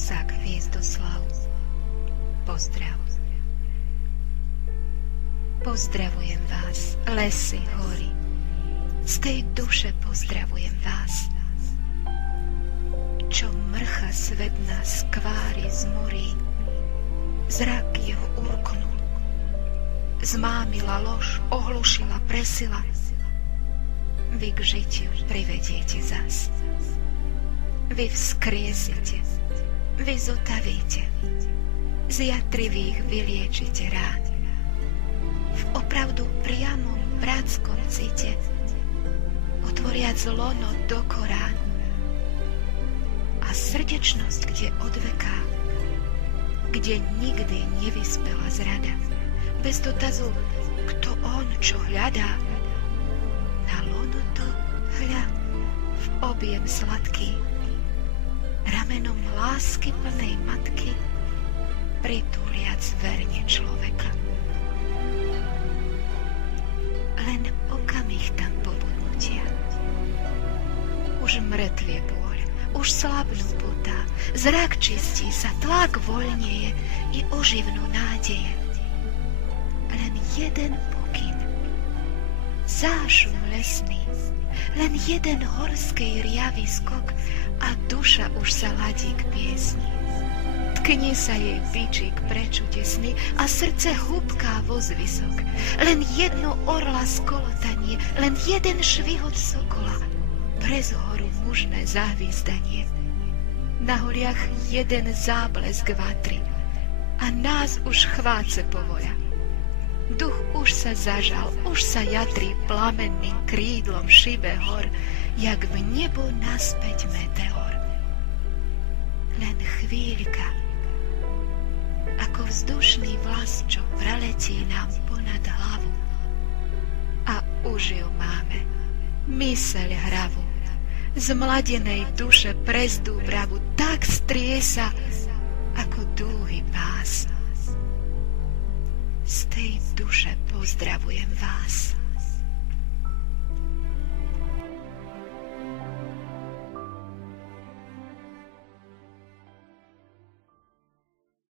Husák Hviezdoslav. Pozdrav. Pozdravujem vás, lesy, hory. Z tej duše pozdravujem vás. Čo mrcha svedná skvári zmorí, zrak jeho urknul. Zmámila lož, ohlušila, presila. Vy k žitiu privediete zas. Vy vzkriesite, vy zotavíte, z jatrivých vyliečite rán. V opravdu priamom brátskom cite, otvoriac lono do korán. A srdečnosť, kde od veka, kde nikdy nevyspela zrada, bez dotazu, kto on, čo hľadá, na lono to hľa v objem sladký, ramenom lásky plnej matky, pritúliac verne človeka. Len okamih tam pobudnutia. Už mŕtvie bôľ, už slabnú púta, zrak čistí sa, tlak voľnieje i oživnú nádeje. Len jeden pokyn, zášum lesný, len jeden horskej riavy skok a duša už sa ladí k piesni. Tkne sa jej bičík prečudesný a srdce húbká vo zvysok. Len jedno orla skolotanie, len jeden švihot sokola, prez horu mužné zahvízdanie. Na horiach jeden záblesk vatry a nás už chváce povoja. Duch už sa zažal, už sa jatrí plamenným krídlom šibe hor, jak v nebo naspäť meteor. Len chvíľka, ako vzdušný vlas, čo preletí nám ponad hlavu. A už ju máme, myseľ hravu, z mladenej duše prezdú vravu, tak striesa, ako dúhy pás. Z tej duše pozdravujem vás.